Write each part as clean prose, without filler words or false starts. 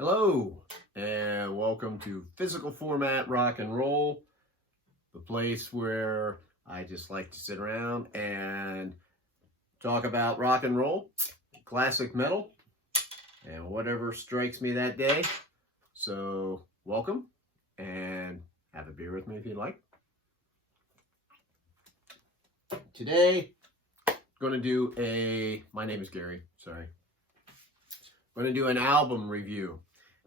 Hello, and welcome to Physical Format Rock and Roll, the place where I just like to sit around and talk about rock and roll, classic metal, and whatever strikes me that day. So, welcome, and have a beer with me if you'd like. Today, going to do my name is Gary, sorry. I'm going to do an album review.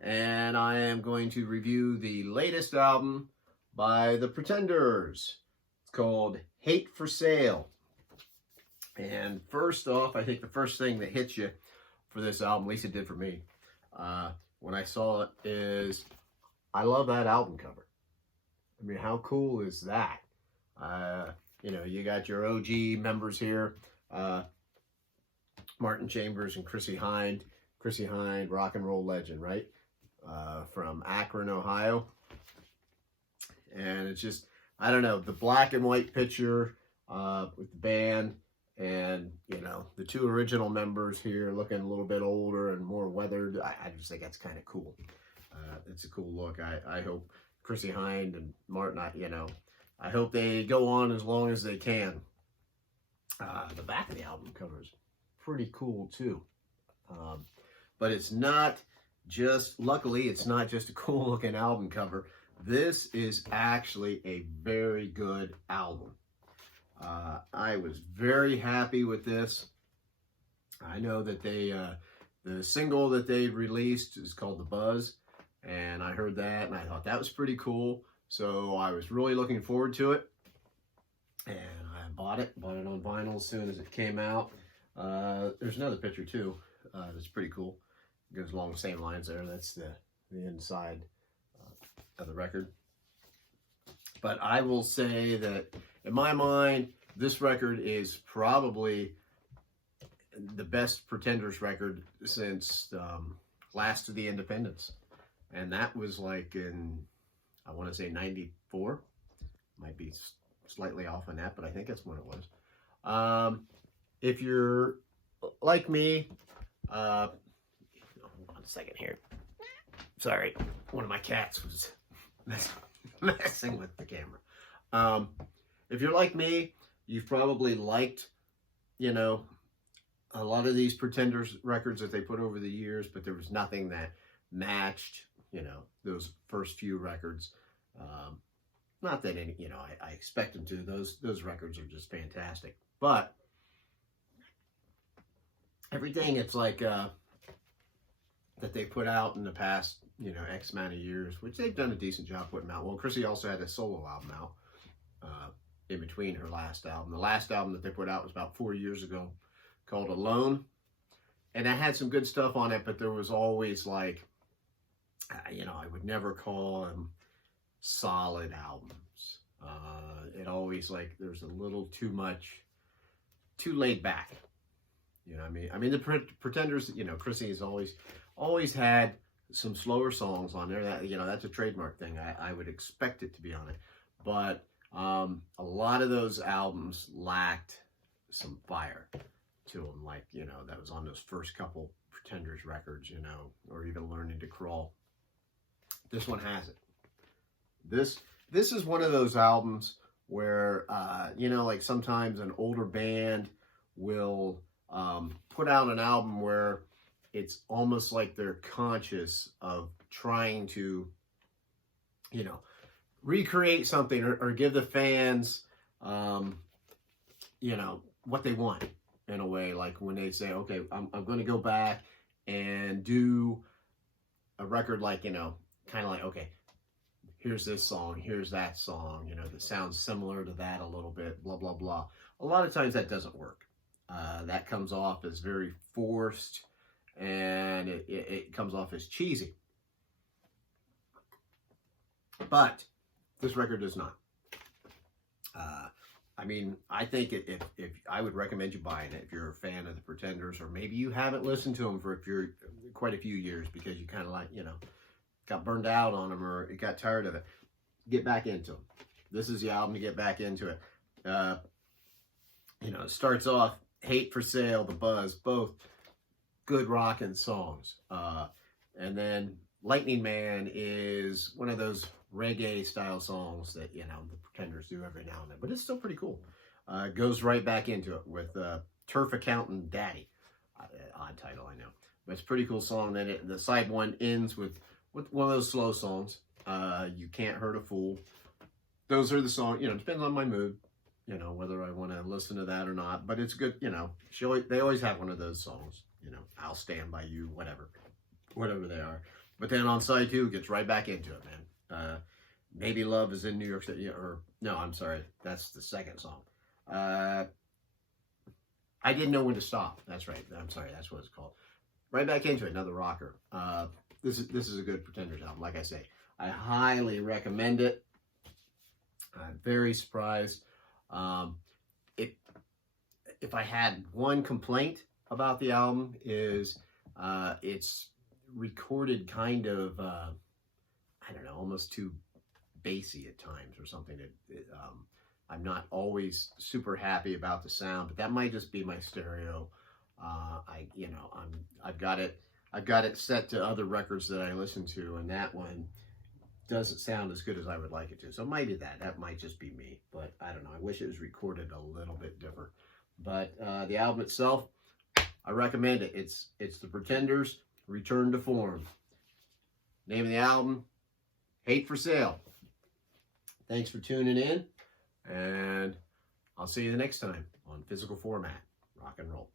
And I am going to review the latest album by The Pretenders. It's called Hate for Sale. And first off, I think the first thing that hits you for this album, at least it did for me, when I saw it, is I love that album cover. I mean, how cool is that? You got your OG members here, Martin Chambers and Chrissie Hynde. Chrissie Hynde, rock and roll legend, right? From Akron, Ohio. And it's just, I don't know, the black and white picture with the band and, the two original members here looking a little bit older and more weathered. I just think that's kind of cool. It's a cool look. I hope Chrissie Hynde and Martin, I hope they go on as long as they can. The back of the album cover is pretty cool too. But it's not just, luckily, it's not just a cool looking album cover. This is actually a very good album. I was very happy with this. I know that the single that they released is called The Buzz, and I heard that and I thought that was pretty cool. So I was really looking forward to it, and I bought it on vinyl as soon as it came out. There's another picture too. That's pretty cool. It goes along the same lines there. That's the inside of the record. But I will say that in my mind, this record is probably the best Pretenders record since Last of the Independents. And that was like in, I want to say 94. Might be slightly off on that, but I think that's when it was. If you're like me, hold on a second here. Sorry, one of my cats was messing with the camera. If you're like me, you've probably liked, a lot of these Pretenders records that they put over the years, but there was nothing that matched, those first few records. Not that any, I expect them to. Those records are just fantastic. But everything it's like that they put out in the past, X amount of years, which they've done a decent job putting out. Well, Chrissie also had a solo album out in between her last album. The last album that they put out was about 4 years ago, called Alone, and that had some good stuff on it, but there was always like, I would never call them solid albums. It always like there's a little too laid back. You know what I mean? I mean, the Pretenders, Chrissie has always had some slower songs on there. That, that's a trademark thing. I would expect it to be on it. But a lot of those albums lacked some fire to them. Like, that was on those first couple Pretenders records, or even Learning to Crawl. This one has it. This is one of those albums where, like sometimes an older band will put out an album where it's almost like they're conscious of trying to, recreate something or give the fans, what they want in a way. Like when they say, okay, I'm going to go back and do a record like, kind of like, okay, here's this song, here's that song, that sounds similar to that a little bit, blah, blah, blah. A lot of times that doesn't work. That comes off as very forced, and it comes off as cheesy. But this record does not. I think if I would recommend you buying it if you're a fan of the Pretenders, or maybe you haven't listened to them for quite a few years because you kind of like, got burned out on them or you got tired of it. Get back into them. This is the album to get back into it. It starts off Hate for Sale, The Buzz, both good rockin' songs. And then Lightning Man is one of those reggae style songs that, you know, the Pretenders do every now and then, but it's still pretty cool. Goes right back into it with Turf Accountant Daddy. Odd title, I know. But it's a pretty cool song. Then the side one ends with one of those slow songs. You Can't Hurt a Fool. Those are the songs, you know, it depends on my mood, you know, whether I want to listen to that or not. But it's good, you know. They always have one of those songs, you know, I'll Stand By You, whatever they are. But then on side two, gets right back into it, man. Maybe Love is in New York City, or no, I'm sorry, that's the second song. I Didn't Know When to Stop. That's right. I'm sorry, that's what it's called. Right back into it, another rocker. This is a good Pretenders album. Like I say, I highly recommend it. I'm very surprised. If I had one complaint about the album is it's recorded kind of I don't know, almost too bassy at times or something. I'm not always super happy about the sound, but that might just be my stereo. I've got it set to other records that I listen to, and that one doesn't sound as good as I would like it to. So it might be that might just be me, but I don't know. I wish it was recorded a little bit different. But the album itself, I recommend it. It's the Pretenders, Return to Form. Name of the album, Hate for Sale. Thanks for tuning in, and I'll see you the next time on Physical Format. Rock and roll.